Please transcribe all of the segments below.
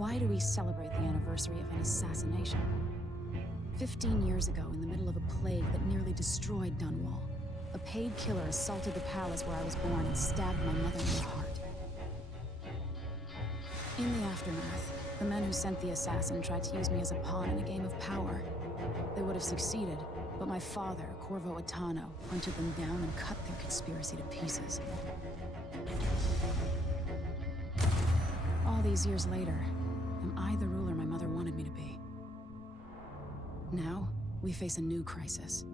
Why do we celebrate the anniversary of an assassination? 15 years ago, in the middle of a plague that nearly destroyed Dunwall, a paid killer assaulted the palace where I was born and stabbed my mother in the heart. In the aftermath, the men who sent the assassin tried to use me as a pawn in a game of power. They would have succeeded, but my father, Corvo Attano, hunted them down and cut their conspiracy to pieces. All these years later, am I the ruler my mother wanted me to be? Now, we face a new crisis.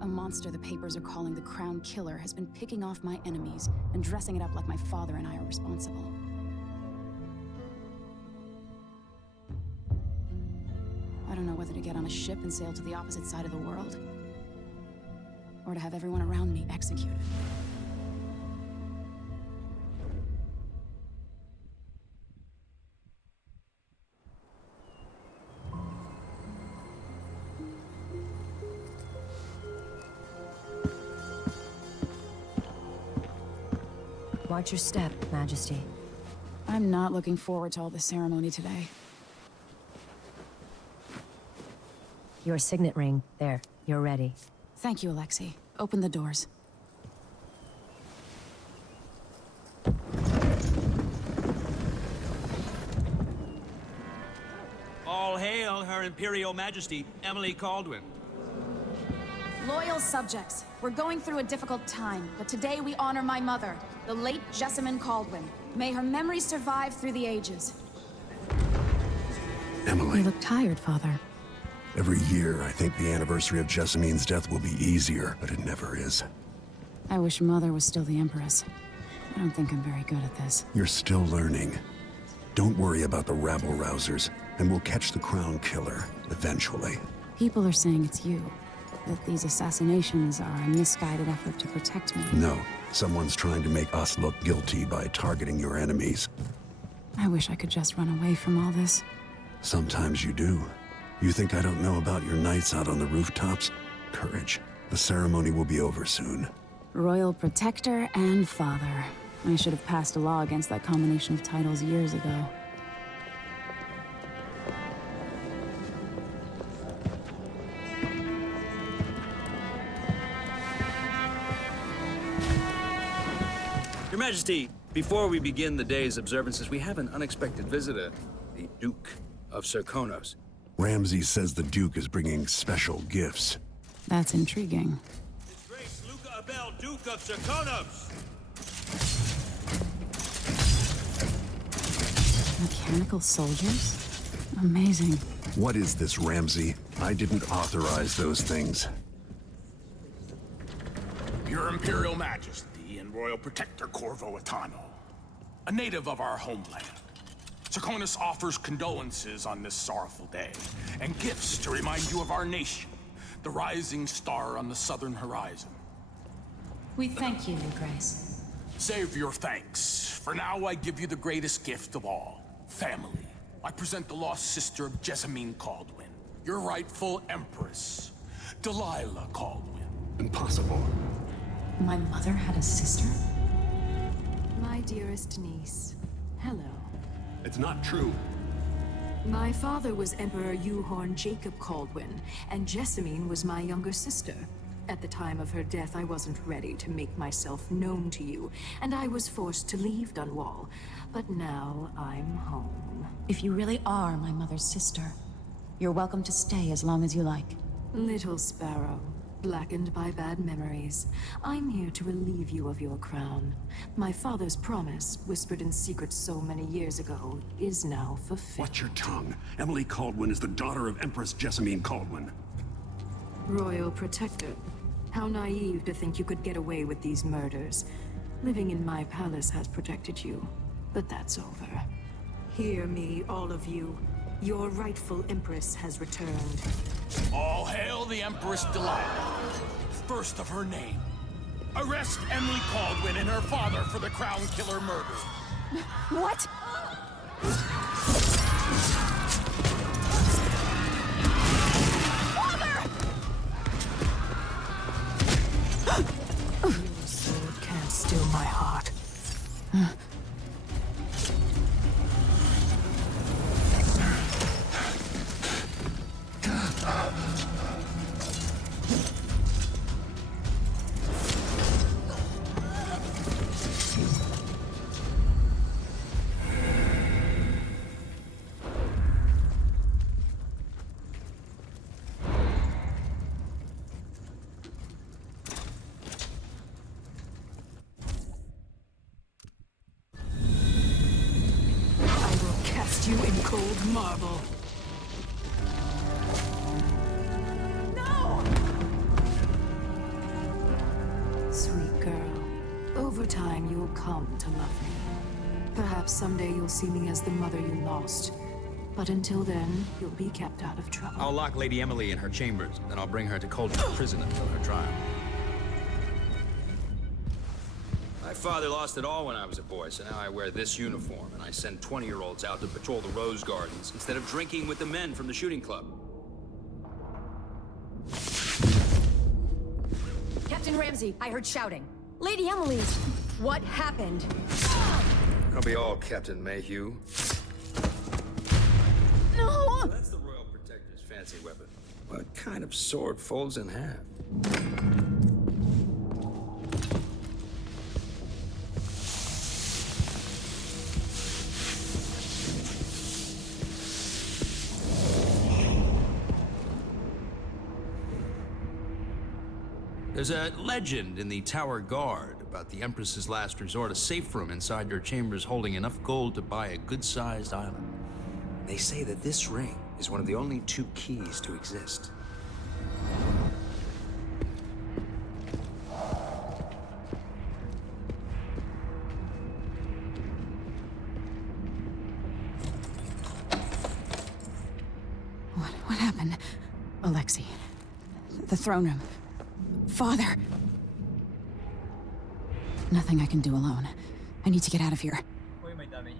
A monster the papers are calling the Crown Killer has been picking off my enemies and dressing it up like my father and I are responsible. I don't know whether to get on a ship and sail to the opposite side of the world, or to have everyone around me executed. Watch your step, Majesty. I'm not looking forward to all the ceremony today. Your signet ring. There, you're ready. Thank you, Alexei. Open the doors. All hail Her Imperial Majesty, Emily Caldwin. Loyal subjects, we're going through a difficult time, but today we honor my mother, the late Jessamine Caldwin. May her memory survive through the ages. Emily. You look tired, Father. Every year, I think the anniversary of Jessamine's death will be easier, but it never is. I wish Mother was still the Empress. I don't think I'm very good at this. You're still learning. Don't worry about the rabble-rousers, and we'll catch the Crown Killer, eventually. People are saying it's you. That these assassinations are a misguided effort to protect me. No, someone's trying to make us look guilty by targeting your enemies. I wish I could just run away from all this. Sometimes you do. You think I don't know about your nights out on the rooftops? Courage. The ceremony will be over soon. Royal Protector and Father. I should have passed a law against that combination of titles years ago. Your Majesty, before we begin the day's observances, we have an unexpected visitor, the Duke of Serkonos. Ramsay says the Duke is bringing special gifts. That's intriguing. His Grace Luca Abel, Duke of Serkonos! Mechanical soldiers? Amazing. What is this, Ramsay? I didn't authorize those things. Your Imperial Majesty and Royal Protector Corvo Attano, a native of our homeland. Serkonos offers condolences on this sorrowful day, and gifts to remind you of our nation, the rising star on the southern horizon. We thank you, Your Grace. Save your thanks. For now, I give you the greatest gift of all, family. I present the lost sister of Jessamine Caldwin, your rightful Empress, Delilah Caldwin. Impossible. My mother had a sister? My dearest niece, hello. It's not true. My father was Emperor Euhorn Jacob Caldwin, and Jessamine was my younger sister. At the time of her death, I wasn't ready to make myself known to you, and I was forced to leave Dunwall. But now I'm home. If you really are my mother's sister, you're welcome to stay as long as you like. Little sparrow, blackened by bad memories, I'm here to relieve you of your crown. My father's promise, whispered in secret so many years ago, is now fulfilled. Watch your tongue. Emily Caldwin is the daughter of Empress Jessamine Caldwin. Royal Protector. How naive to think you could get away with these murders. Living in my palace has protected you, but that's over. Hear me, all of you. Your rightful Empress has returned. All hail the Empress Delilah, first of her name. Arrest Emily Caldwin and her father for the Crown Killer murder. What? Your sword can't still my heart. marble. No! Sweet girl. Over time, you'll come to love me. Perhaps someday you'll see me as the mother you lost. But until then, you'll be kept out of trouble. I'll lock Lady Emily in her chambers, then I'll bring her to Cauldron Prison until her trial. My father lost it all when I was a boy, so now I wear this uniform, and I send 20-year-olds out to patrol the rose gardens instead of drinking with the men from the shooting club. Captain Ramsey, I heard shouting. Lady Emily, what happened? I'll be all Captain Mayhew. No! That's the Royal Protector's fancy weapon. What kind of sword folds in half? There's a legend in the Tower Guard about the Empress's last resort, a safe room inside her chambers holding enough gold to buy a good-sized island. They say that this ring is one of the only 2 keys to exist. What happened? Alexei. The throne room. Father. Nothing I can do alone. I need to get out of here. Poi mai damage.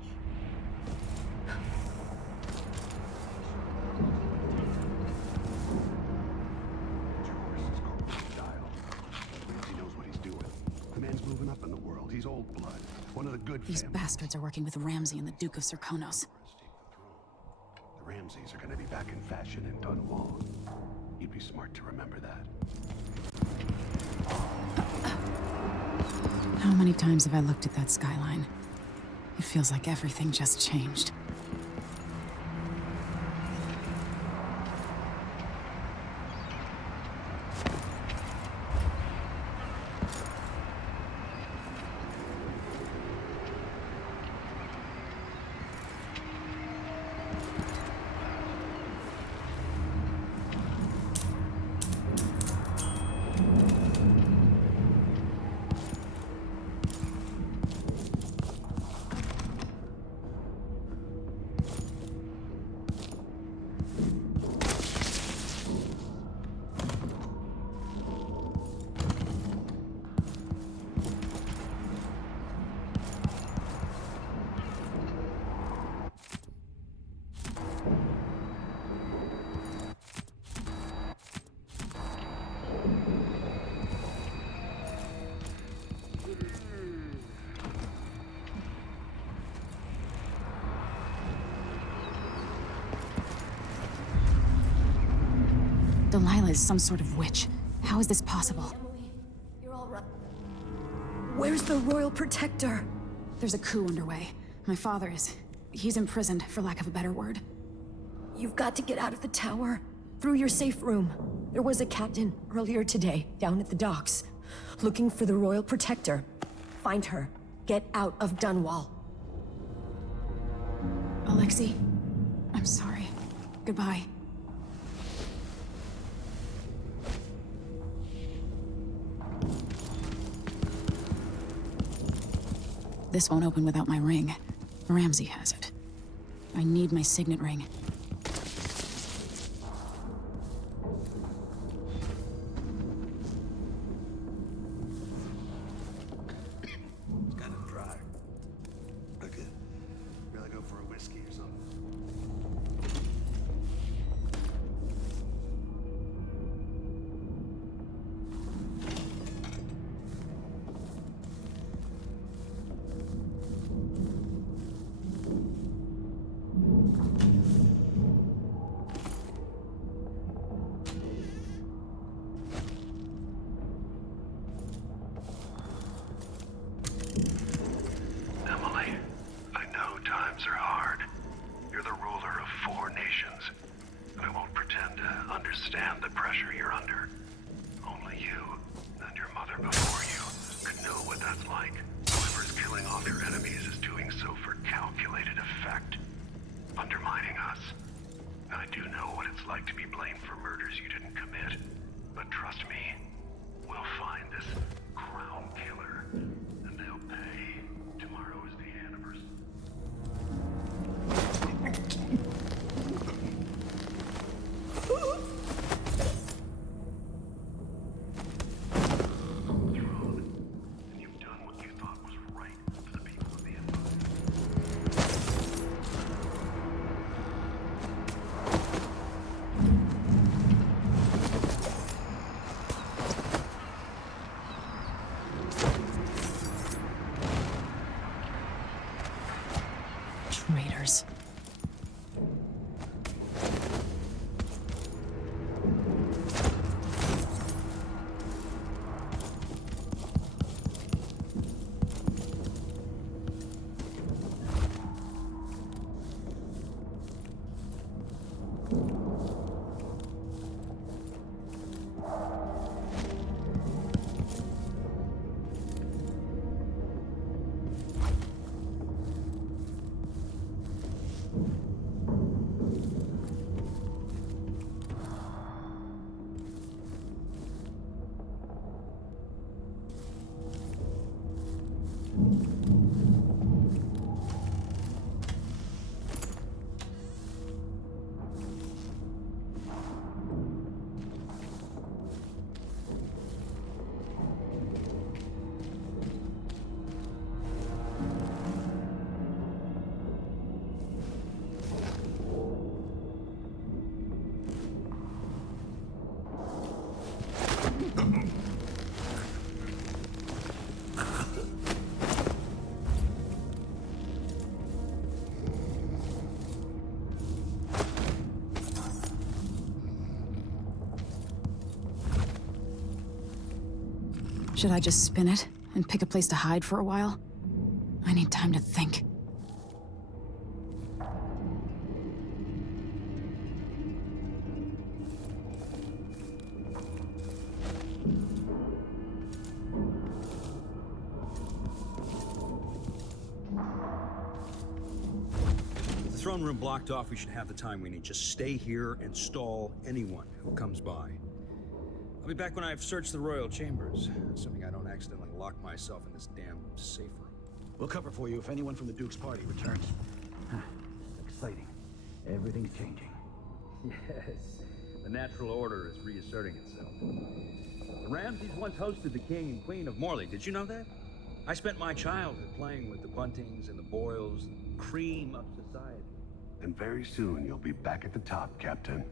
He knows what he's doing. The man's moving up in the world. He's old blood. One of the good These families. bastards are working with Ramsey and the Duke of Serkonos. The Ramseys are going to be back in fashion in Dunwall. You'd be smart to remember that. How many times have I looked at that skyline? It feels like everything just changed. Delilah is some sort of witch. How is this possible? Emily, you're all right. Where's the Royal Protector? There's a coup underway. My father is... he's imprisoned, for lack of a better word. You've got to get out of the tower. Through your safe room. There was a captain earlier today, down at the docks, looking for the Royal Protector. Find her. Get out of Dunwall. Alexei, I'm sorry. Goodbye. This won't open without my ring. Ramsey has it. I need my signet ring. It's kind of dry. I could really go for a whiskey or something. Emily, I know times are hard. You're the ruler of 4 nations, and I won't pretend to understand the pressure you're under. Only you, and your mother before you, could know what that's like. Whoever's killing off your enemies is doing so for calculated effect. undermining us. I do know what it's like to be blamed for murders you didn't commit. But trust me, we'll find this crown killer, and they'll pay. Tomorrow is the anniversary. And you've done what you thought was right for the people of the Empire. Traitors. Should I just spin it and pick a place to hide for a while? I need time to think. With the throne room blocked off, we should have the time we need. Just stay here and stall anyone who comes by. I'll be back when I've searched the royal chambers, assuming I don't accidentally lock myself in this damn safe room. We'll cover for you if anyone from the Duke's party returns. Exciting. Everything's changing. Yes, the natural order is reasserting itself. The Ramses once hosted the king and queen of Morley. Did you know that? I spent my childhood playing with the Buntings and the Boyles, the cream of society. And very soon you'll be back at the top, Captain.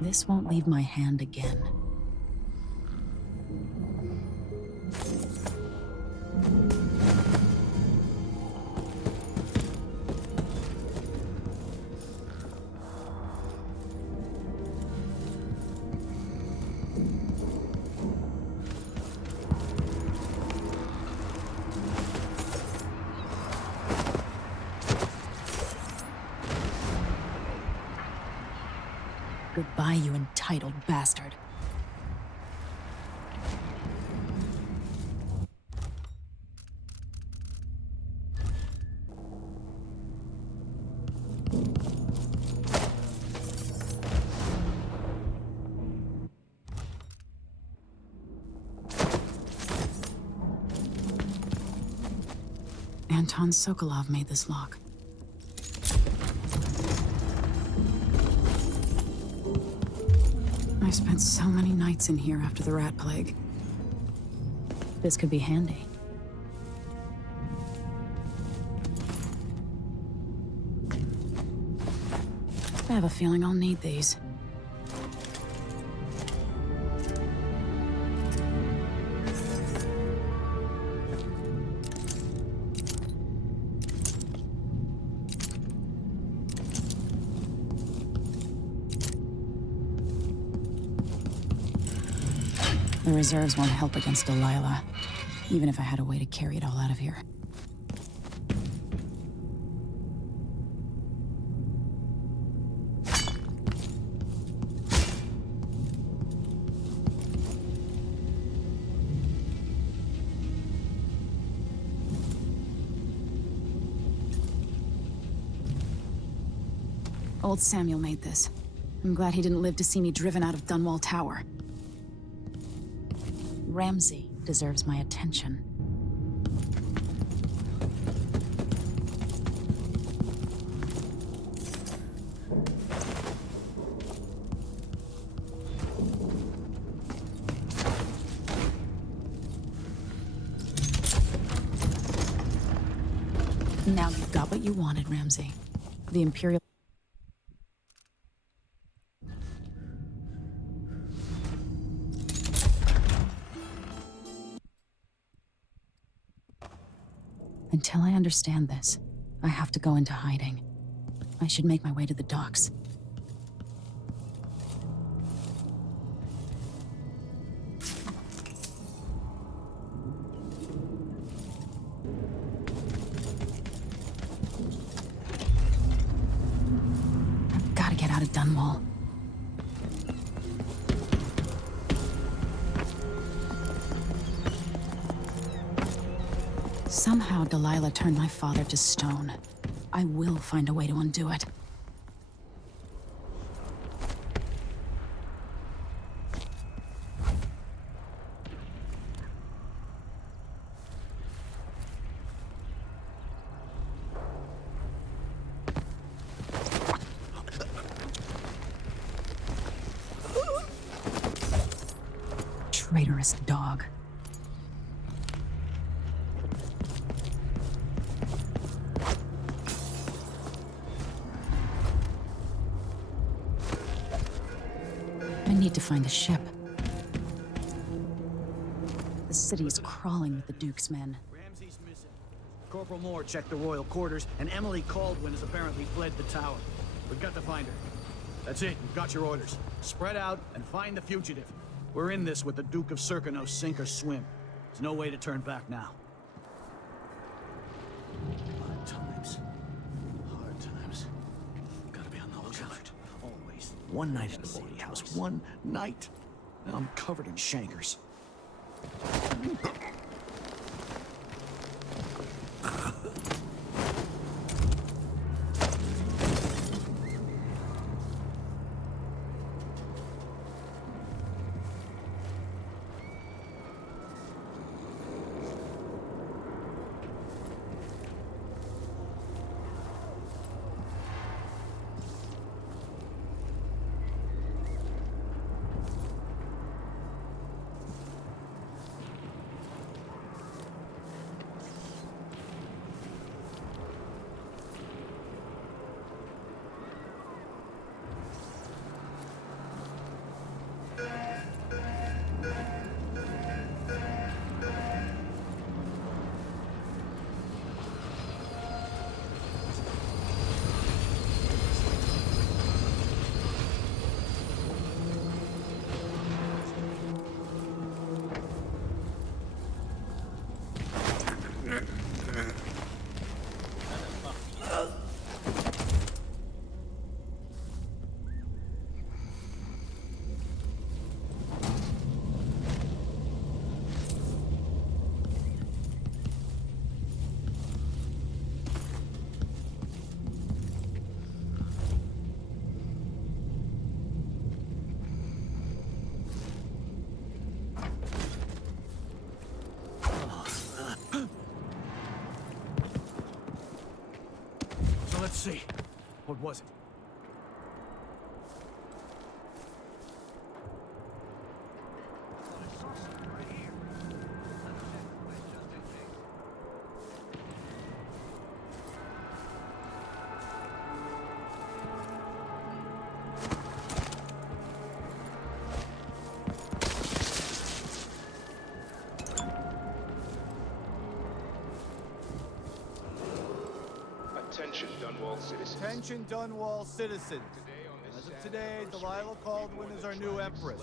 This won't leave my hand again. Goodbye, you entitled bastard. Anton Sokolov made this lock. I spent so many nights in here after the rat plague. This could be handy. I have a feeling I'll need these. The reserves won't help against Delilah, even if I had a way to carry it all out of here. Old Samuel made this. I'm glad he didn't live to see me driven out of Dunwall Tower. Ramsey deserves my attention. Now you've got what you wanted, Ramsey. The Imperial... Until I understand this, I have to go into hiding. I should make my way to the docks. I've got to get out of Dunwall. Somehow Delilah turned my father to stone. I will find a way to undo it. Traitorous dog. I need to find a ship. The city's crawling with the Duke's men. Ramsey's missing. Corporal Moore checked the royal quarters, and Emily Caldwin has apparently fled the tower. We've got to find her. That's it. You've got your orders. Spread out and find the fugitive. We're in this with the Duke of Serkino, sink or swim. There's no way to turn back now. Hard times. Hard times. Gotta be on the lookout. Always. One night at the boarding house. One night. Now I'm covered in chankers. Let's see. What was it? Dunwall citizens. Attention Dunwall citizens. As of today, Delilah Caldwin is our new empress.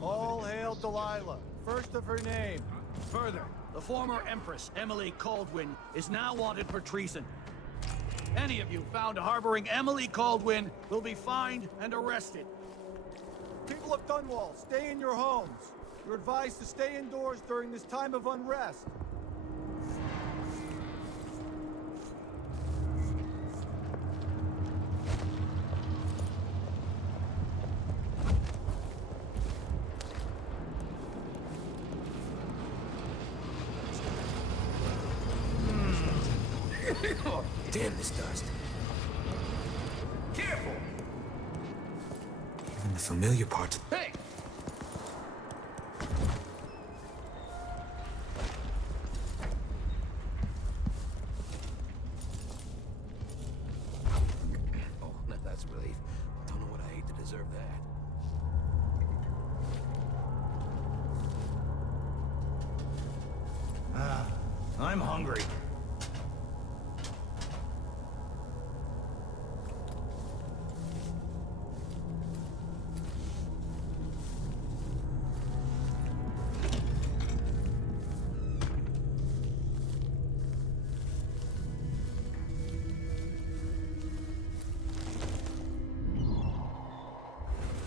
All hail Delilah, first of her name. Further, the former Empress, Emily Caldwin, is now wanted for treason. Any of you found harboring Emily Caldwin will be fined and arrested. People of Dunwall, stay in your homes. You're advised to stay indoors during this time of unrest. Damn this dust. Careful! Even the familiar parts. Hey! Oh, that's a relief. Don't know what I ate to deserve that. I'm hungry.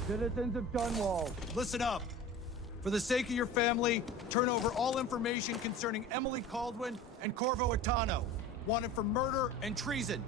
Citizens of Dunwall, listen up. For the sake of your family, turn over all information concerning Emily Caldwin and Corvo Atano, wanted for murder and treason.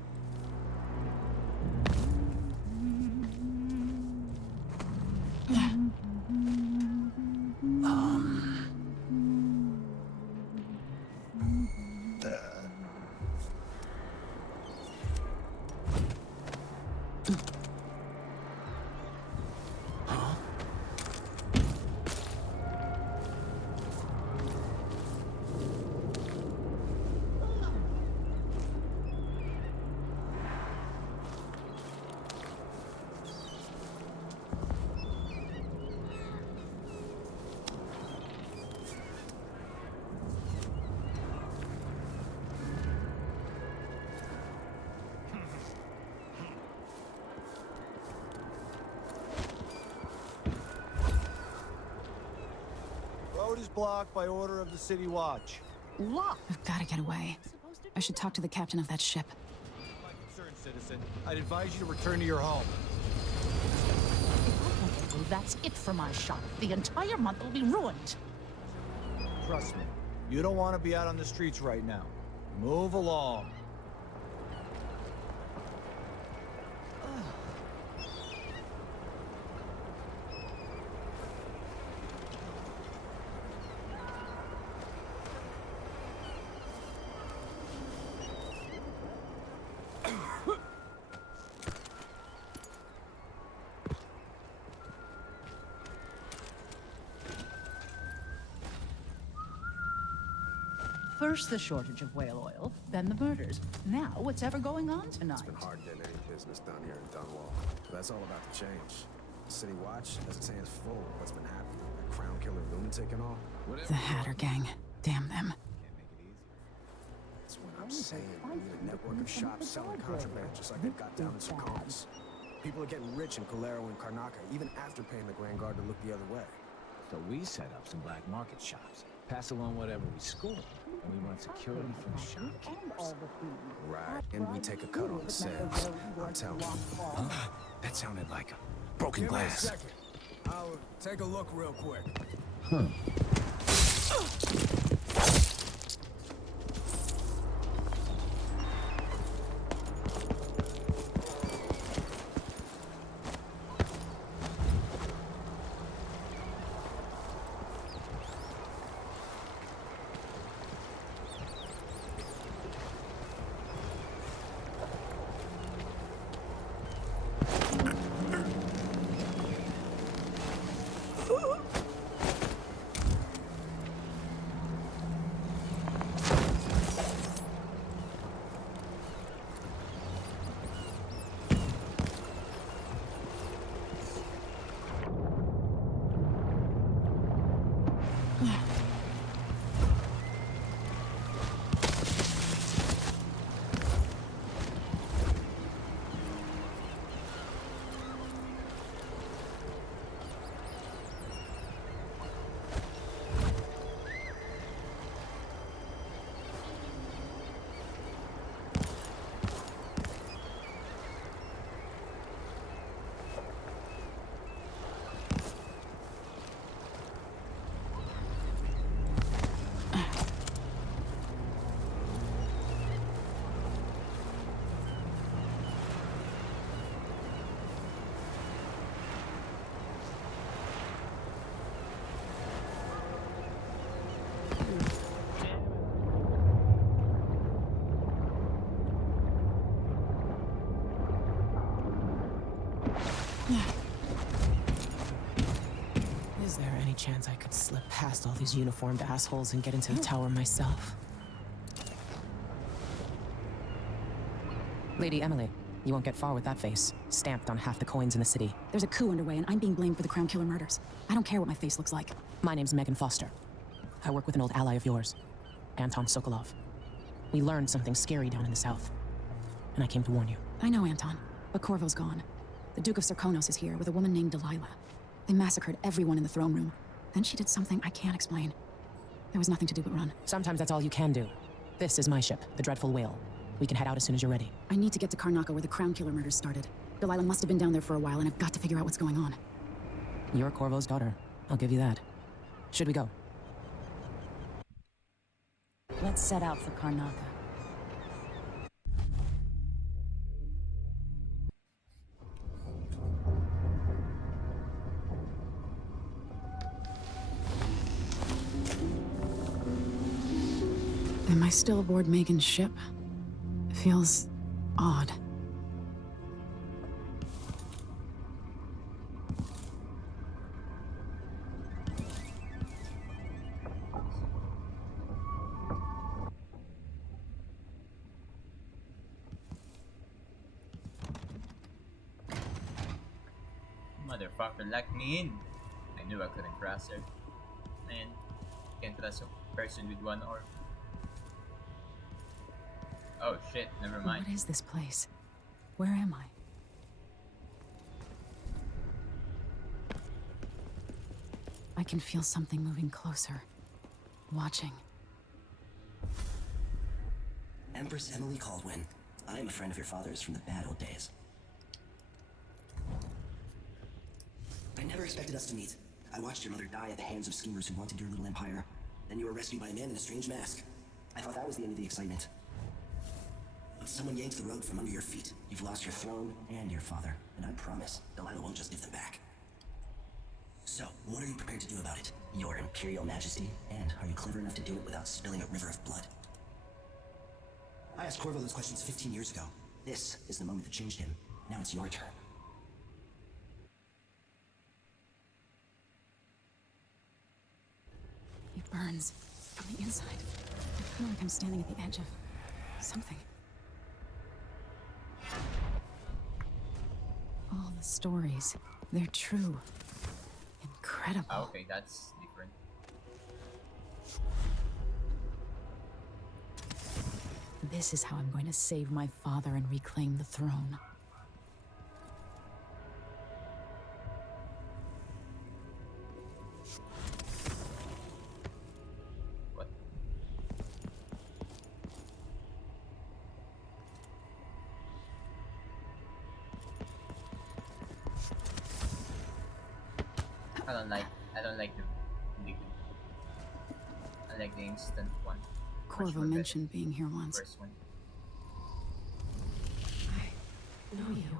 Road is blocked by order of the City Watch. I've got to get away. I should talk to the captain of that ship. My concern, citizen. I'd advise you to return to your home. Well, that's it for my shop. The entire month will be ruined. Trust me, you don't want to be out on the streets right now. Move along. First the shortage of whale oil, then the murders. Now what's ever going on tonight? It's been hard getting any business done here in Dunwall. But that's all about to change. The City Watch has its hands full with what's been happening. That crown killer lunatic and all. The Hatter Gang. Damn them. That's what I'm saying. We need a network of shops selling contraband, just like they've got down in Soconis. People are getting rich in Calero and Karnaca, even after paying the Grand Guard to look the other way. So we set up some black market shops, pass along whatever we score, and we run security for the shopkeepers. Right, and we take a cut on the sales. I'm telling you. That sounded like broken glass. I'll take a look real quick. Is there any chance I could slip past all these uniformed assholes and get into the tower myself? Lady Emily, you won't get far with that face, stamped on half the coins in the city. There's a coup underway, and I'm being blamed for the Crown Killer murders. I don't care what my face looks like. My name's Megan Foster. I work with an old ally of yours, Anton Sokolov. We learned something scary down in the south, and I came to warn you. I know Anton, but Corvo's gone. The Duke of Sarkonos is here with a woman named Delilah. They massacred everyone in the throne room. Then she did something I can't explain. There was nothing to do but run. Sometimes that's all you can do. This is my ship, the Dreadful Whale. We can head out as soon as you're ready. I need to get to Karnaca where the Crown Killer murders started. Delilah must have been down there for a while, and I've got to figure out what's going on. You're Corvo's daughter. I'll give you that. Should we go? Let's set out for Karnaca. Am I still aboard Megan's ship? It feels odd. Motherfucker locked me in. I knew I couldn't cross her. Man, can't trust a person with one arm. Oh shit, never mind. What is this place? Where am I? I can feel something moving closer. Watching. Empress Emily Caldwin. I am a friend of your father's from the bad old days. I never expected us to meet. I watched your mother die at the hands of schemers who wanted your little empire. Then you were rescued by a man in a strange mask. I thought that was the end of the excitement. But someone yanked the rug from under your feet. You've lost your throne and your father. And I promise, Delilah won't just give them back. So, what are you prepared to do about it, Your Imperial Majesty? And are you clever enough to do it without spilling a river of blood? I asked Corvo those questions 15 years ago. This is the moment that changed him. Now it's your turn. It burns from the inside. I feel like I'm standing at the edge of something. All the stories, they're true. Incredible. Oh, okay, that's different. This is how I'm going to save my father and reclaim the throne. What? I don't like the liquid. I like the instant one. Corvo mentioned being here once. First one. I know you.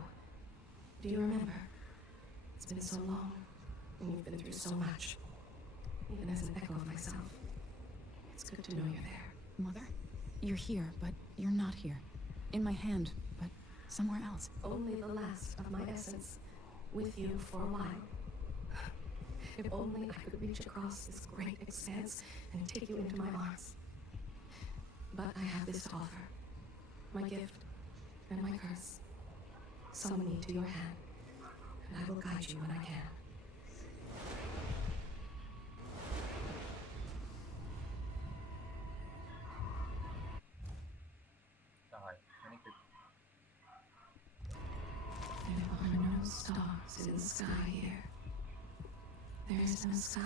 Do you remember? It's been so long, and you've been through so much. Even as an echo of myself. It's good to know you're there. Mother? You're here, but you're not here. In my hand, but somewhere else. Only the last of my essence. With you for a while. If only I could reach across this great expanse and take you into my arms. But I have this to offer. My gift and my curse. Summon me to your hand, and I will guide you when I can. There are no stars in the sky here. There is no sky.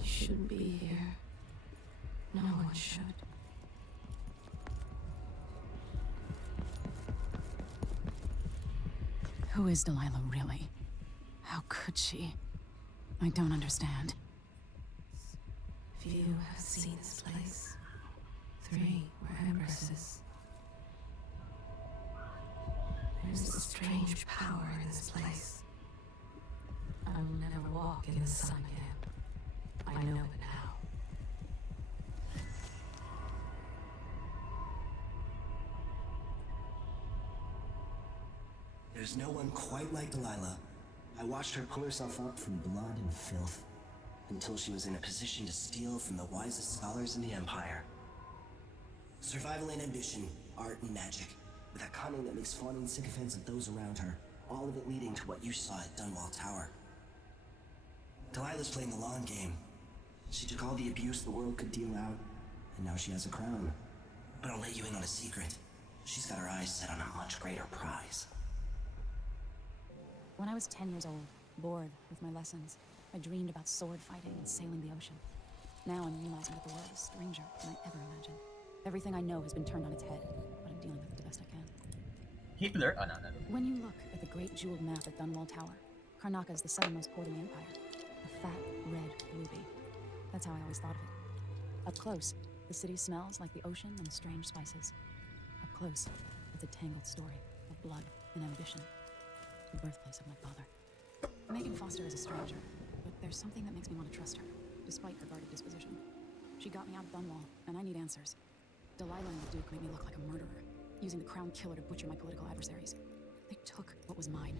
You shouldn't be here. No one should. Who is Delilah really? How could she? I don't understand. Few have seen this place. 3 were empresses. There's a strange power in this place. I will never walk in the sun again. I know it now. There's no one quite like Delilah. I watched her pull herself up from blood and filth until she was in a position to steal from the wisest scholars in the Empire. Survival and ambition, art and magic, with a cunning that makes fawning sycophants of those around her, all of it leading to what you saw at Dunwall Tower. Delilah's playing the long game. She took all the abuse the world could deal out, and now she has a crown. But I'll let you in on a secret. She's got her eyes set on a much greater prize. When I was 10 years old, bored with my lessons, I dreamed about sword fighting and sailing the ocean. Now I'm realizing that the world is stranger than I ever imagined. Everything I know has been turned on its head, but I'm dealing with it the best I can. Hitler? Oh, no. When you look at the great jeweled map at Dunwall Tower, Karnaca is the southernmost port in the Empire. A fat, red ruby. That's how I always thought of it. Up close, the city smells like the ocean and strange spices. Up close, it's a tangled story of blood and ambition. The birthplace of my father. Megan Foster is a stranger, but there's something that makes me want to trust her, despite her guarded disposition. She got me out of Dunwall, and I need answers. Delilah and the Duke made me look like a murderer, using the Crown Killer to butcher my political adversaries. They took what was mine,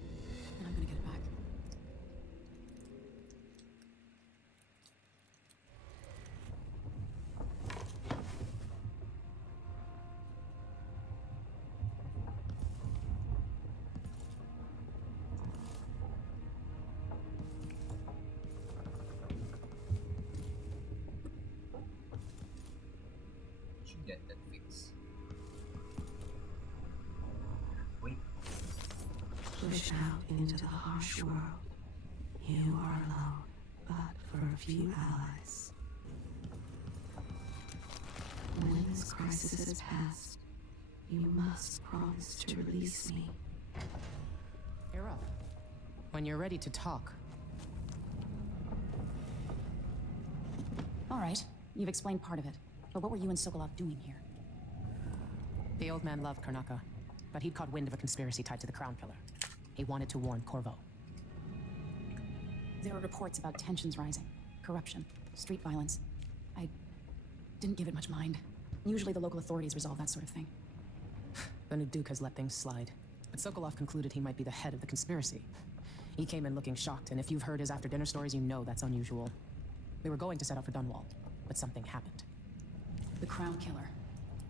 and I'm gonna get it back. Should get that fix. Wait. Pushed out into the harsh world. You are alone, but for a few allies. When this crisis has passed, you must promise to release me. You're up. When you're ready to talk. All right, you've explained part of it. But what were you and Sokolov doing here? The old man loved Karnaca, but he'd caught wind of a conspiracy tied to the Crown Killer. He wanted to warn Corvo. There were reports about tensions rising, corruption, street violence. I didn't give it much mind. Usually the local authorities resolve that sort of thing. The new Duke has let things slide. But Sokolov concluded he might be the head of the conspiracy. He came in looking shocked, and if you've heard his after-dinner stories, you know that's unusual. We were going to set out for Dunwall, but something happened. The Crown Killer.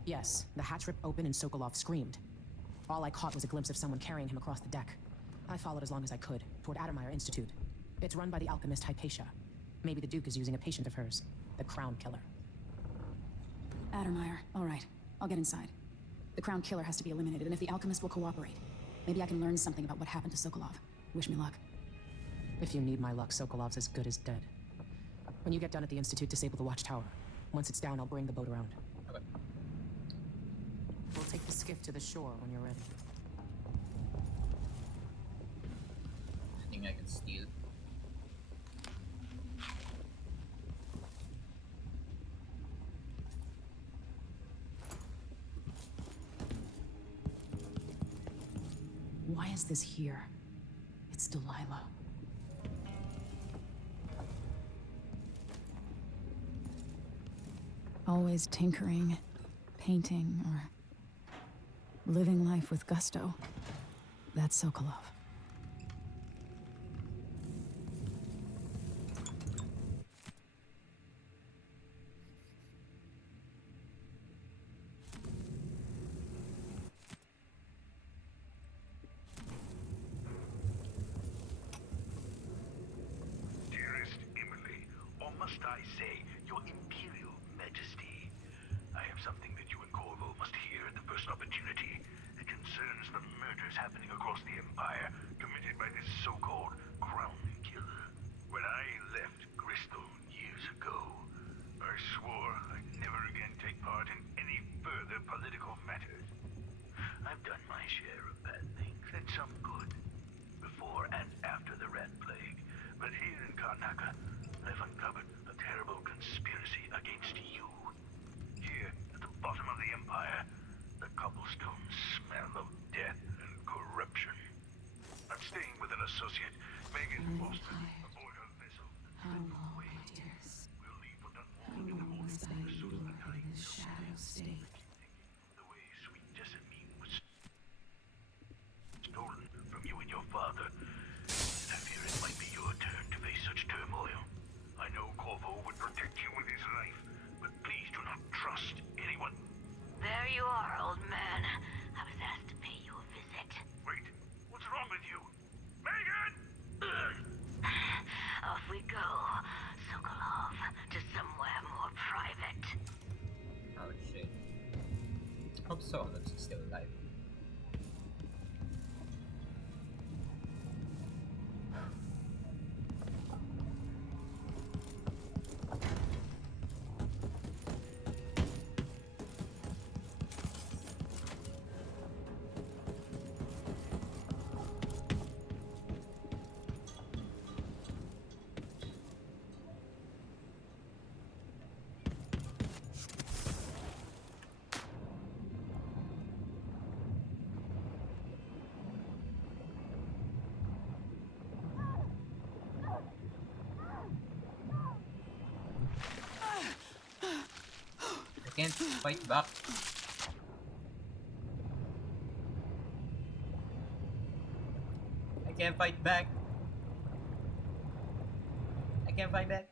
Yes, the hatch ripped open and Sokolov screamed. All I caught was a glimpse of someone carrying him across the deck. I followed as long as I could, toward Addermeyer Institute. It's run by the alchemist Hypatia. Maybe the Duke is using a patient of hers, the Crown Killer. Addermeyer, all right. I'll get inside. The Crown Killer has to be eliminated, and if the alchemist will cooperate, maybe I can learn something about what happened to Sokolov. Wish me luck. If you need my luck, Sokolov's as good as dead. When you get done at the Institute, disable the watchtower. Once it's down, I'll bring the boat around. Okay. We'll take the skiff to the shore when you're ready. I think I can steal. Why is this here? It's Delilah. Always tinkering, painting, or living life with gusto. That's Sokolov. Dearest Emily, or must I say, Your Imperial Majesty, I have something that you and Corvo must hear at the first opportunity. It concerns the murders happening across the Empire, committed by this so-called Crown Killer. When I left Bristol years ago, I swore I'd never again take part in any further political matters. I've done my share of bad things, and some good, before and after the Rat Plague. But here in Karnaca, I've uncovered a terrible conspiracy against you. Here, at the bottom of the Empire, the cobblestones smell of death and corruption. I'm staying with an associate, Megan Foster. you are, old man. I was asked to pay you a visit. Wait, what's wrong with you? Megan! Off we go, Sokolov, to somewhere more private. Oh shit. Hope so, looks still alive. I can't fight back. I can't fight back. I can't fight back.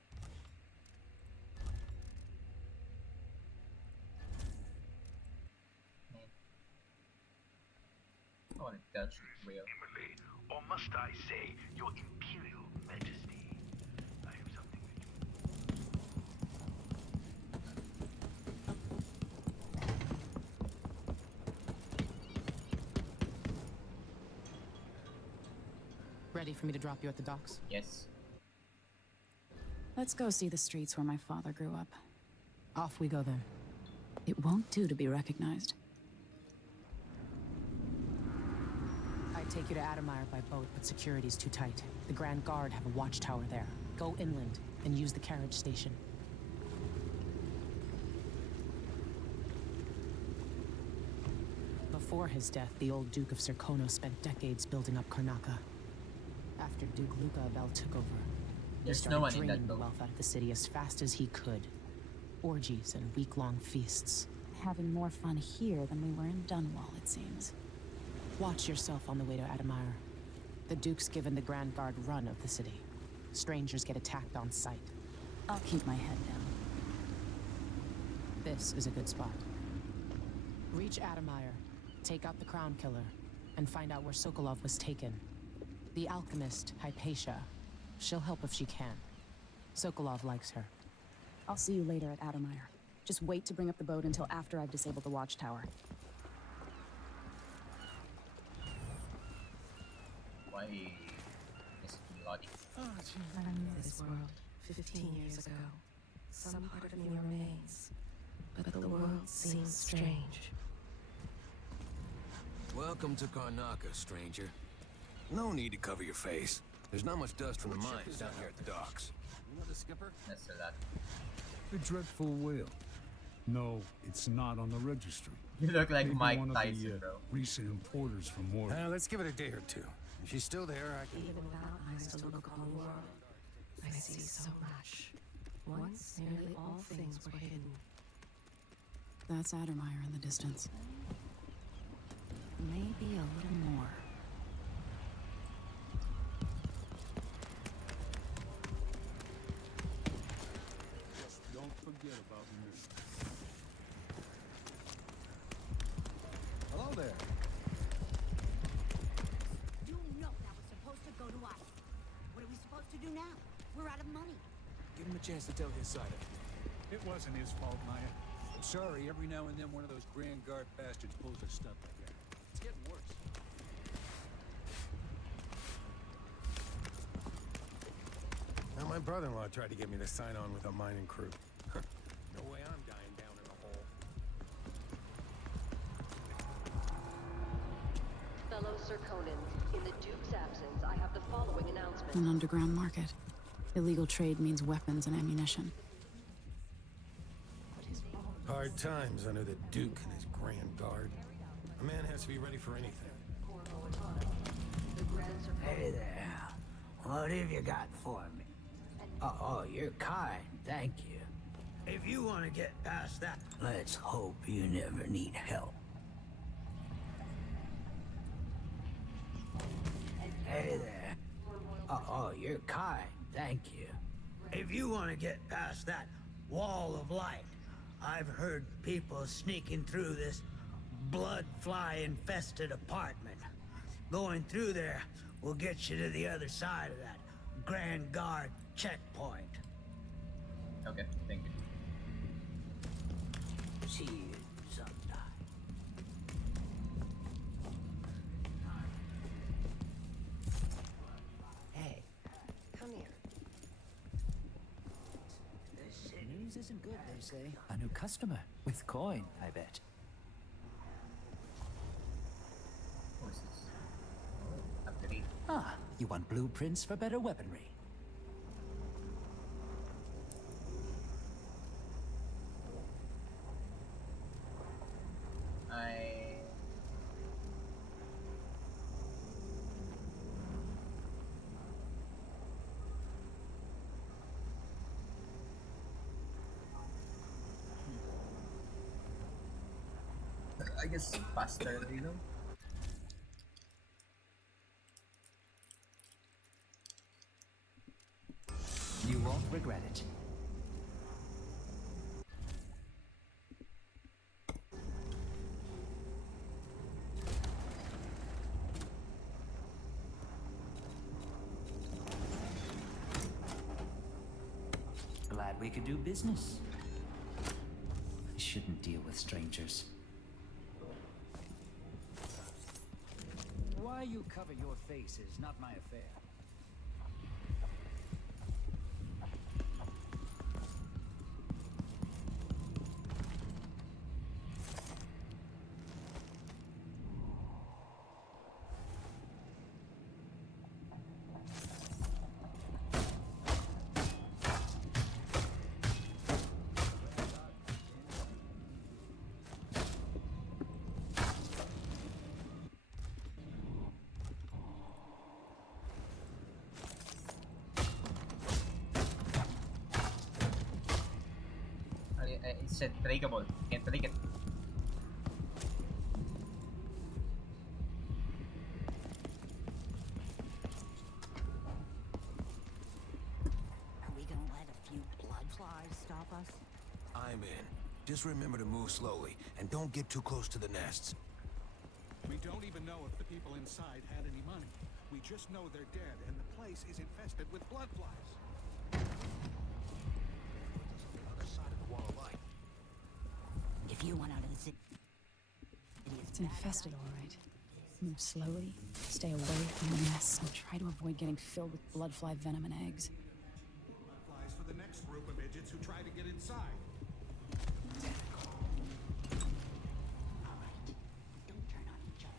Man. I want to touch it real. Emily, or must I say, your Imperial Majesty. I have something Ready for me to drop you at the docks? Yes. Let's go see the streets where my father grew up. Off we go then. It won't do to be recognized. I'd take you to Adamire by boat, but security's too tight. The Grand Guard have a watchtower there. Go inland and use the carriage station. Before his death, the old Duke of Serkonos spent decades building up Karnaca. After Duke Luca Abel took over, he started draining the wealth out of the city as fast as he could. Orgies and week-long feasts. Having more fun here than we were in Dunwall, it seems. Watch yourself on the way to Adamire. The Duke's given the Grand Guard run of the city. Strangers get attacked on sight. I'll keep my head down. This is a good spot. Reach Adamire, take out the Crown Killer, and find out where Sokolov was taken. The alchemist, Hypatia. She'll help if she can. Sokolov likes her. I'll see you later at Adamire. Just wait to bring up the boat until after I've disabled the watchtower. Why is it logic? I knew this world 15 years ago. Some part of me remains, but the world seems strange. Welcome to Karnaca, stranger. No need to cover your face. There's not much dust from the mines down here at the docks. You know the skipper? That's a lot. The dreadful whale. No, it's not on the registry. You look like Maybe Mike one of Tyson, the, bro. recent importers from Mordor. Let's give it a day or two. If she's still there, I can... Even without eyes to look upon the world, I see so much. Once, nearly all things were hidden. That's Adamire in the distance. Maybe a little more. Just don't forget about me. Hello there. You know that was supposed to go to us. What are we supposed to do now? We're out of money. Give him a chance to tell his side of it. It wasn't his fault, Maya. I'm sorry, every now and then one of those Grand Guard bastards pulls their stuff like that. It's getting worse. Now, my brother-in-law tried to get me to sign on with a mining crew. No way I'm dying down in a hole. Fellow Serkonans, in the Duke's absence, I have the following announcement. An underground market. Illegal trade means weapons and ammunition. Hard times under the Duke and his Grand Guard. A man has to be ready for anything. Hey there. What have you got for me? Oh, you're kind. Thank you. If you want to get past that, let's hope you never need help. Hey there. Oh, you're kind. Thank you. If you want to get past that wall of light, I've heard people sneaking through this blood fly-infested apartment. Going through there will get you to the other side of that Grand Guard checkpoint. Okay, thank you. See you sometime. Hey, come here. News isn't good, they say. A new customer with coin, I bet. What's this? Upgrade. Ah, you want blueprints for better weaponry. I guess faster, you know? You won't regret it. Glad we could do business. I shouldn't deal with strangers. Why you cover your face is not my affair. It said breakable. Can't break it. Are we gonna let a few blood flies stop us? I'm in. Just remember to move slowly, and don't get too close to the nests. We don't even know if the people inside had any money. We just know they're dead, and the place is infested with blood flies. Other side of the wall of light. If you want out of the city, It's infested, all right. Move slowly, stay away from the mess, and try to avoid getting filled with bloodfly venom and eggs. Blood flies for the next group of idiots who try to get inside. don't turn on each other.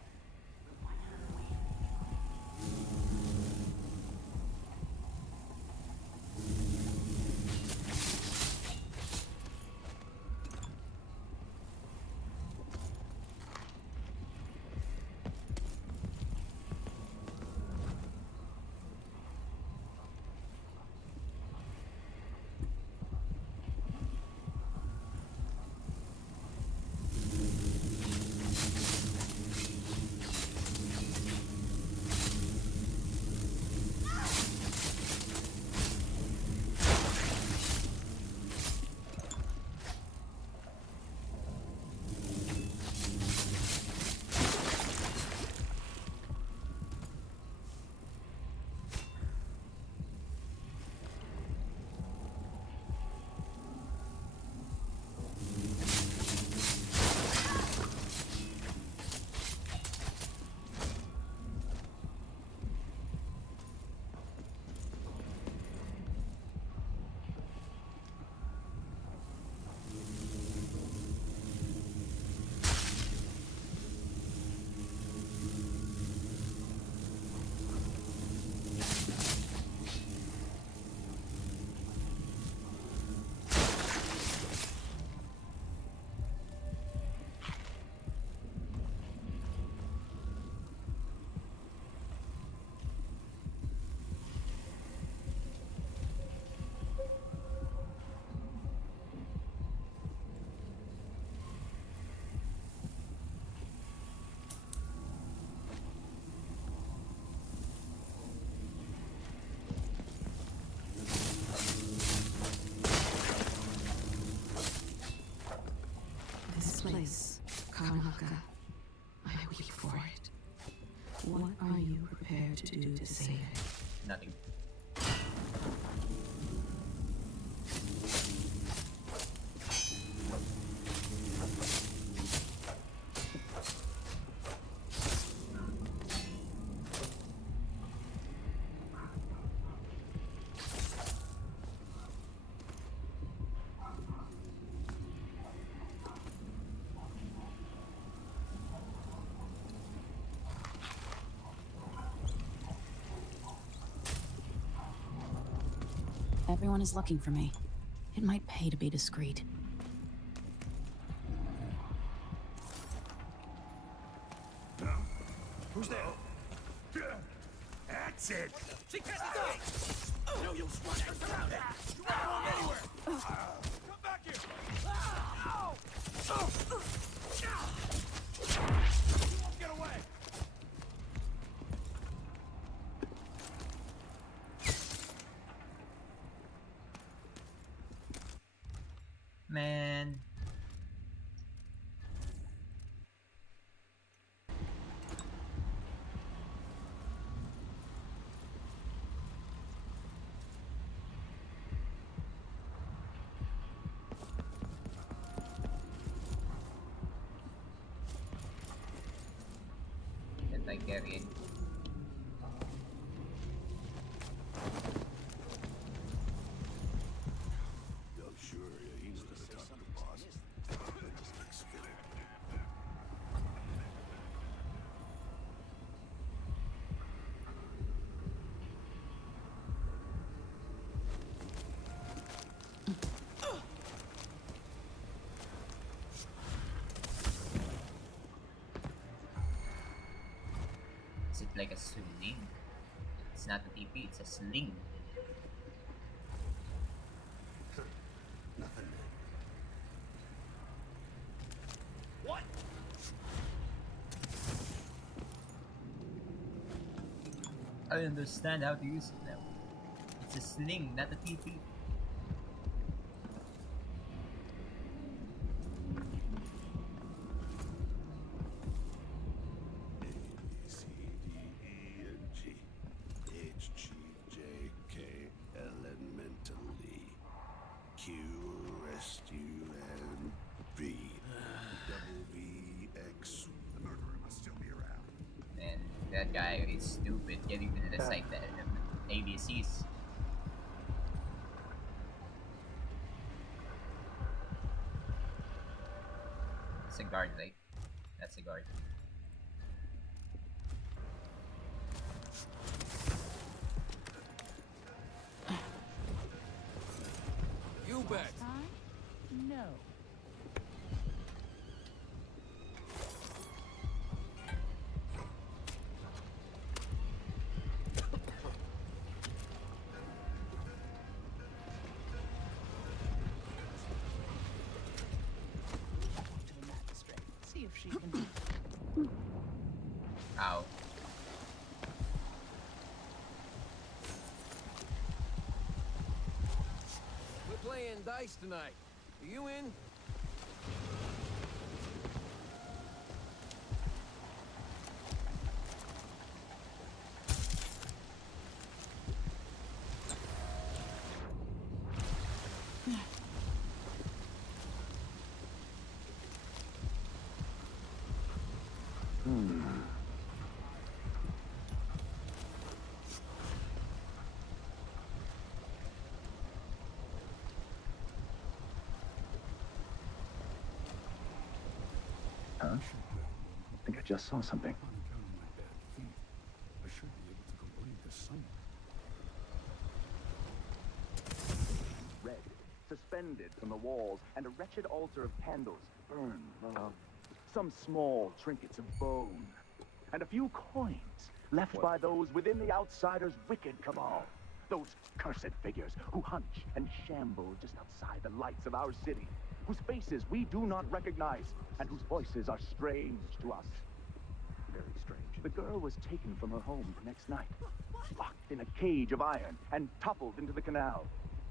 Karnaka, I weep for it. What are you prepared to do to save it? Nothing. Everyone is looking for me. It might pay to be discreet. Who's there? That's it! She can't stop! No use running around it! You won't go anywhere! Come back here! You won't get away! Man. Can't I get in? Sure, yeah, he's gonna talk to the boss. That just looks silly. Is it like a sling? It's not a TP, it's a sling. Nothing. What? I understand how to use it now. It's a sling, not a TP. C, D, E, N, G, H, G, J, K, L, N, mentally. Q, S, U, N, V, double V, X. The murderer must still be around. Man, that guy is stupid getting to the site that ABCs. It's a guard, right? That's a guard. You bet. No. To the magistrate. See if she can. Ow. We're playing dice tonight. Are you in? Huh? I think I just saw something. On account of my bad feet, I should be able to complete this somewhere. Red, suspended from the walls, and a wretched altar of candles burned low. Some small trinkets of bone, and a few coins left by those within the Outsiders' wicked cabal. Those cursed figures who hunch and shamble just outside the lights of our city, whose faces we do not recognize, and whose voices are strange to us. Very strange. The girl was taken from her home the next night, locked in a cage of iron, and toppled into the canal.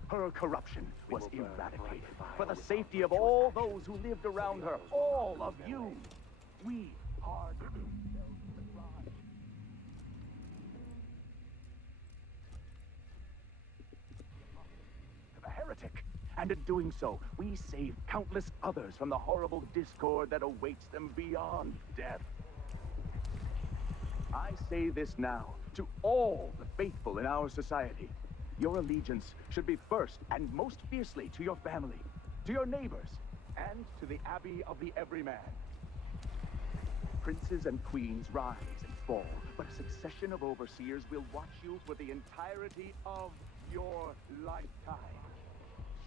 Her corruption was eradicated for the safety of all those who lived around her, all of you. We hard ourselves to the crime. To the heretic. And in doing so, we save countless others from the horrible discord that awaits them beyond death. I say this now to all the faithful in our society. Your allegiance should be first and most fiercely to your family, to your neighbors, and to the Abbey of the Everyman. Princes and queens rise and fall, but a succession of overseers will watch you for the entirety of your lifetime.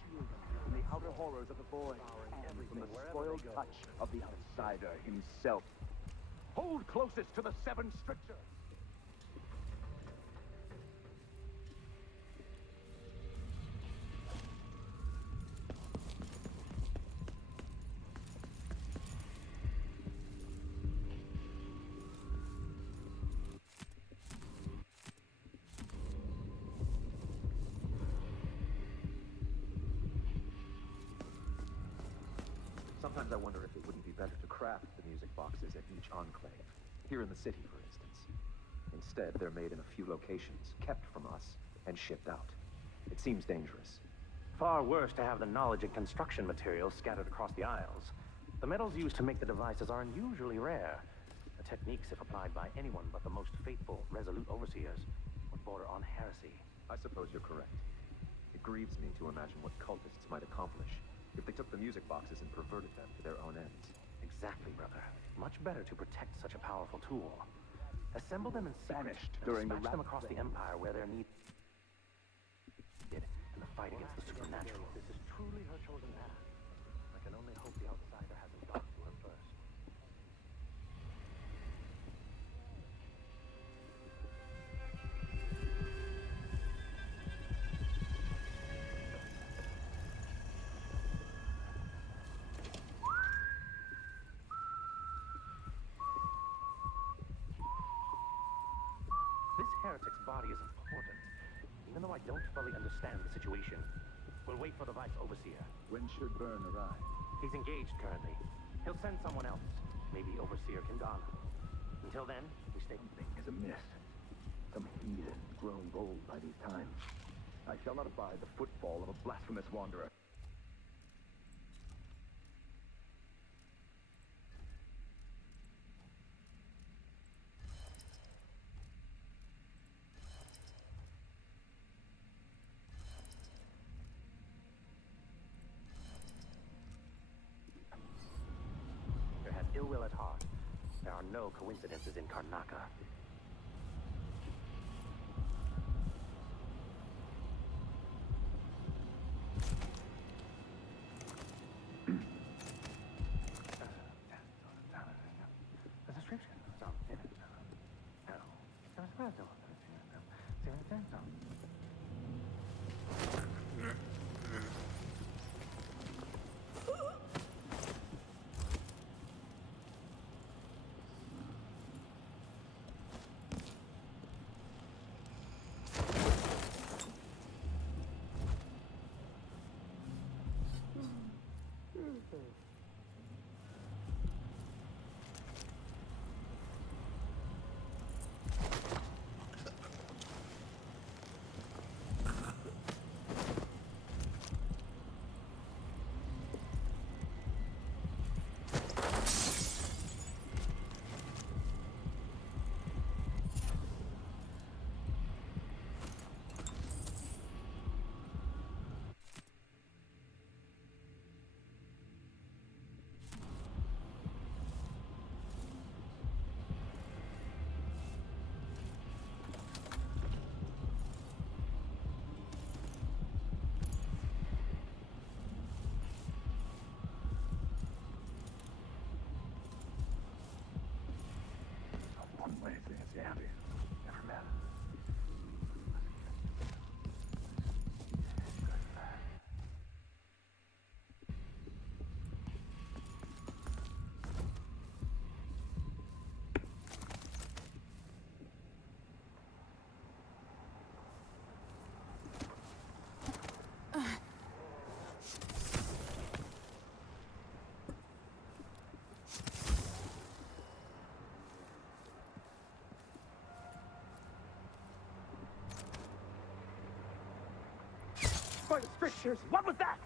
Shield them from the outer horrors of the void and from the spoiled touch of the outsider himself. Hold closest to the seven strictures. Sometimes I wonder if it wouldn't be better to craft the music boxes at each enclave. Here in the city, for instance. Instead, they're made in a few locations, kept from us, and shipped out. It seems dangerous. Far worse to have the knowledge and construction materials scattered across the Isles. The metals used to make the devices are unusually rare. The techniques, if applied by anyone but the most faithful, resolute overseers, would border on heresy. I suppose you're correct. It grieves me to imagine what cultists might accomplish if they took the music boxes and perverted them to their own ends. Exactly, brother. Much better to protect such a powerful tool. Assemble them in secret and during dispatch them across the Empire where they're needed in the fight against the supernatural. This is truly her chosen path. I can only hope the outsider hasn't got to her first. This heretic's body is important, even though I don't fully understand the situation. We'll wait for the Vice Overseer. When should Byrne arrive? He's engaged currently. He'll send someone else. Maybe Overseer Kindana. Until then, we stay. Something is amiss. Some heathen grown bold by these times. I shall not abide the footfall of a blasphemous wanderer. Has ill will at heart. There are no coincidences in Karnaca. Never met. By the scriptures, what was that?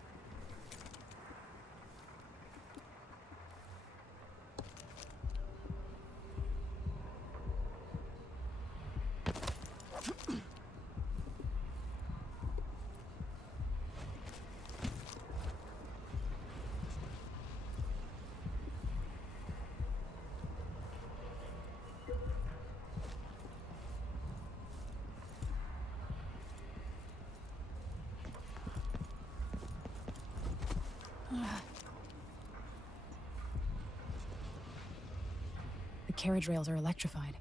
The carriage rails are electrified.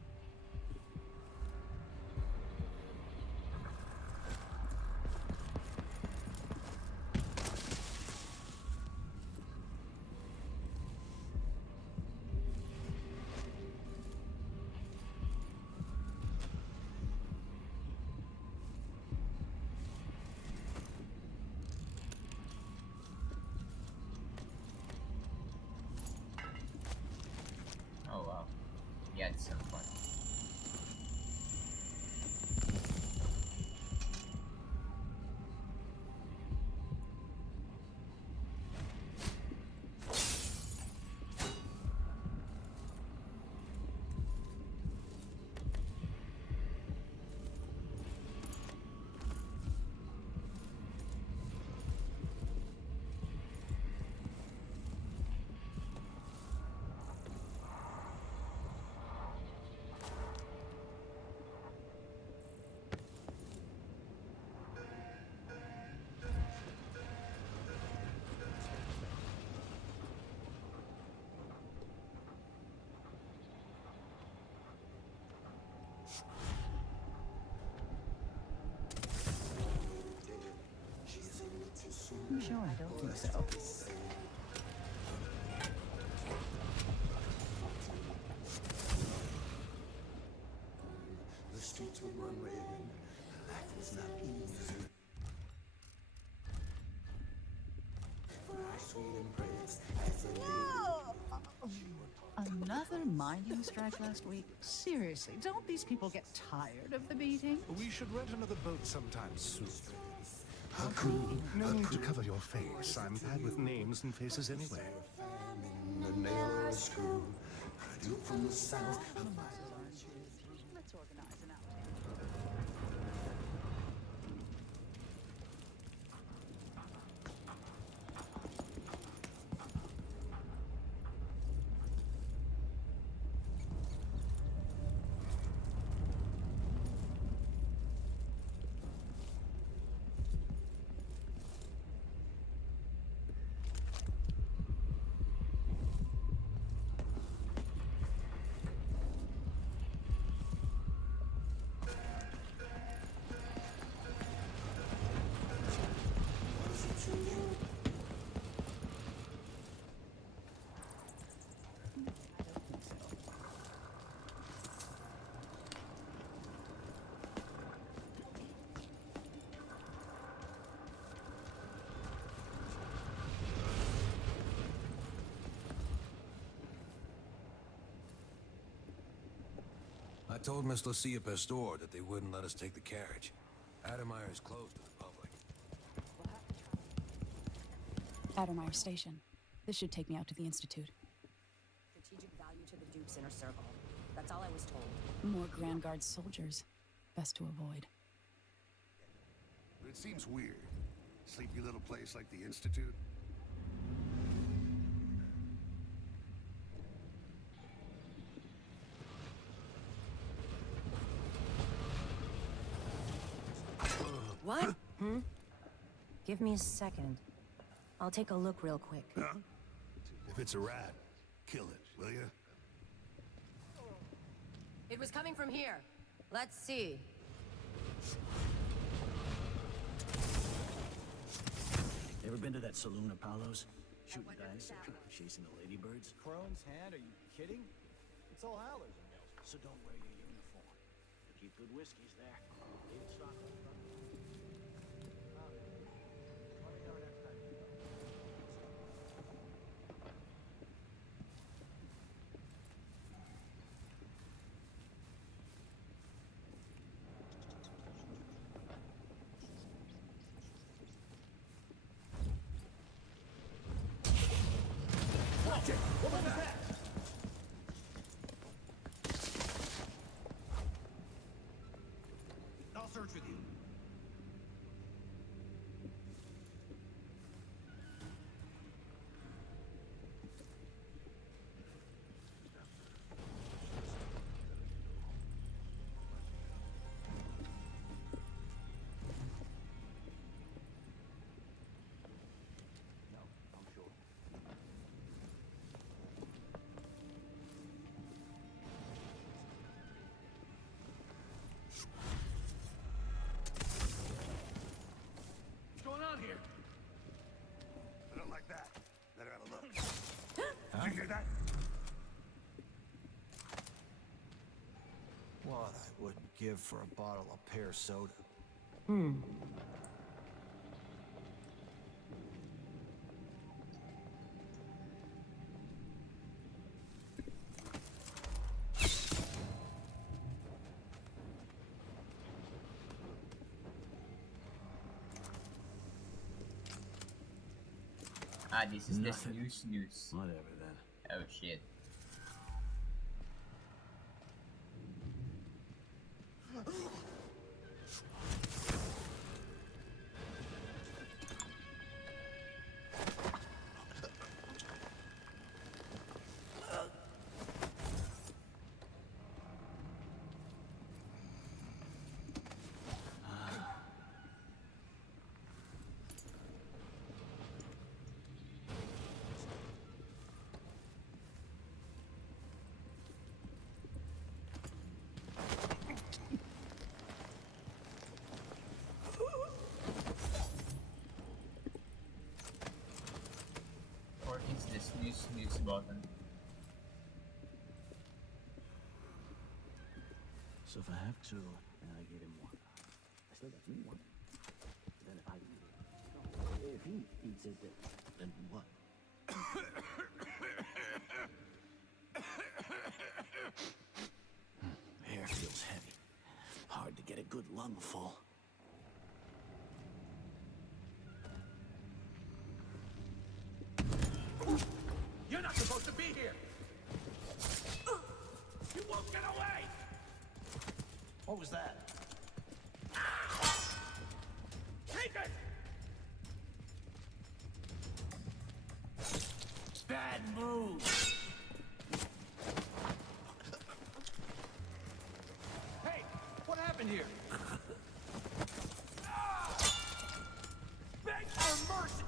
Oh wow. Yeah, it's some fun. I'm sure I don't think so. The streets would run red. Life was not easy. For our sweet embrace as a lady. Another mining strike last week? Seriously, don't these people get tired of the beating? We should rent another boat sometime soon. How cool. No need to cover your face. I'm bad with names and faces anyway. The nail or a screw. I do from the south. Let's organize an outing. I told Miss Lucia Pastor that they wouldn't let us take the carriage. Adamire is closed to the public. Addermeyer Station. This should take me out to the Institute. Strategic value to the Duke's inner circle. That's all I was told. More Grand Guard soldiers. Best to avoid. But it seems weird. Sleepy little place like the Institute. What? Give me a second. I'll take a look real quick. Huh? If it's a rat, kill it, will you? It was coming from here. Let's see. Ever been to that saloon, Apollo's? Shooting dice, chasing the ladybirds? Crone's hand? Are you kidding? It's all howlers in there. So don't wear your uniform. They keep good whiskeys there. Leave it stock up front. What I wouldn't give for a bottle of pear soda. Ah, this is Nothing. the snooze. Whatever then. Oh shit. Or is the snooze button? So if I have two, and I give him one, I still got me one. Then if I eat it, if he eats it, then what? Air feels heavy. Hard to get a good lungful. You're not supposed to be here! You won't get away! What was that? Take it! Bad move! Hey, what happened here? Beg for mercy!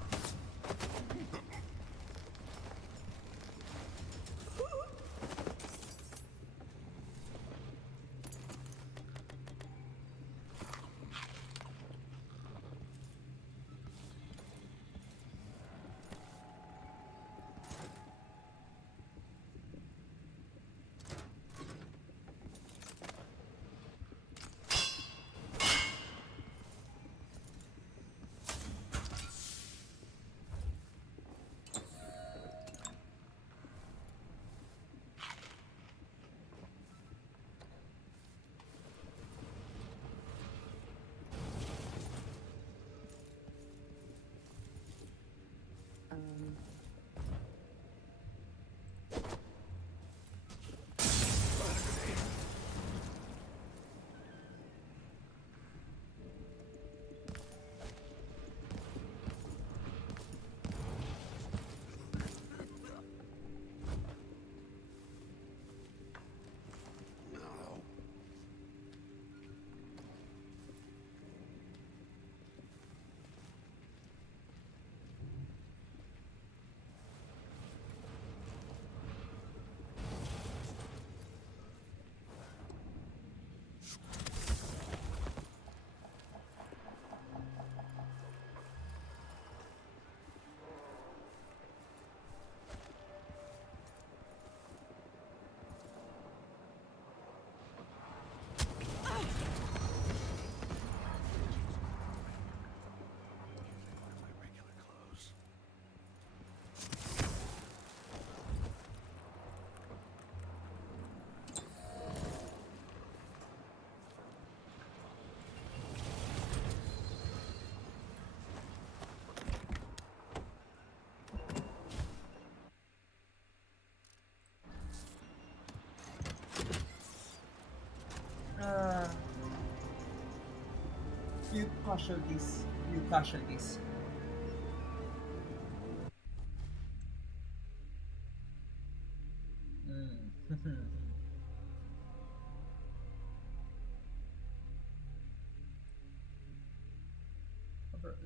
Few casualties. Few casualties.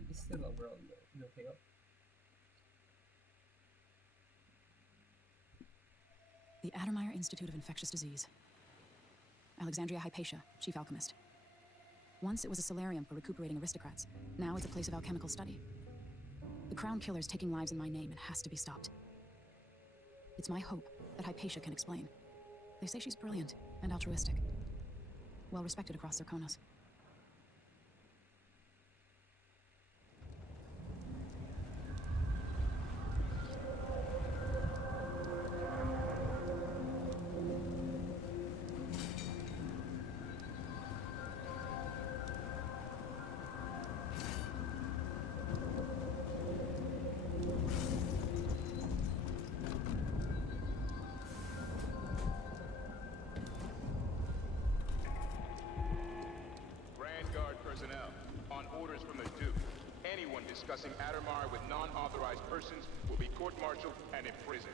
It's still overall okay up. The Addermeyer Institute of Infectious Disease. Alexandria Hypatia, chief alchemist. Once it was a solarium for recuperating aristocrats. Now it's a place of alchemical study. The Crown Killer's taking lives in my name. It has to be stopped. It's my hope that Hypatia can explain. They say she's brilliant and altruistic. well respected across Zirconos. Personnel, on orders from the Duke, anyone discussing Adamar with non-authorized persons will be court-martialed and imprisoned.